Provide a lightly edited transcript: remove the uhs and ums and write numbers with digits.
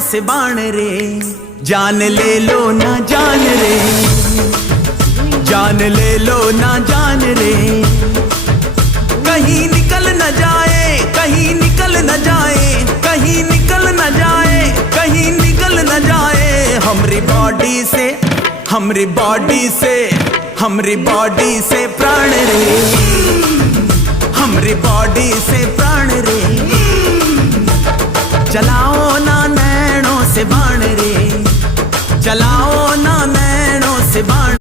से बाण रे। जान ले लो ना जान रे, जान ले लो ना जान रे। कहीं निकल न जाए, कहीं निकल न जाए, कहीं निकल न जाए, कहीं निकल न जाए हमरी बॉडी से, हमरी बॉडी से, हमरी बॉडी से प्राण रे, हमरी बॉडी से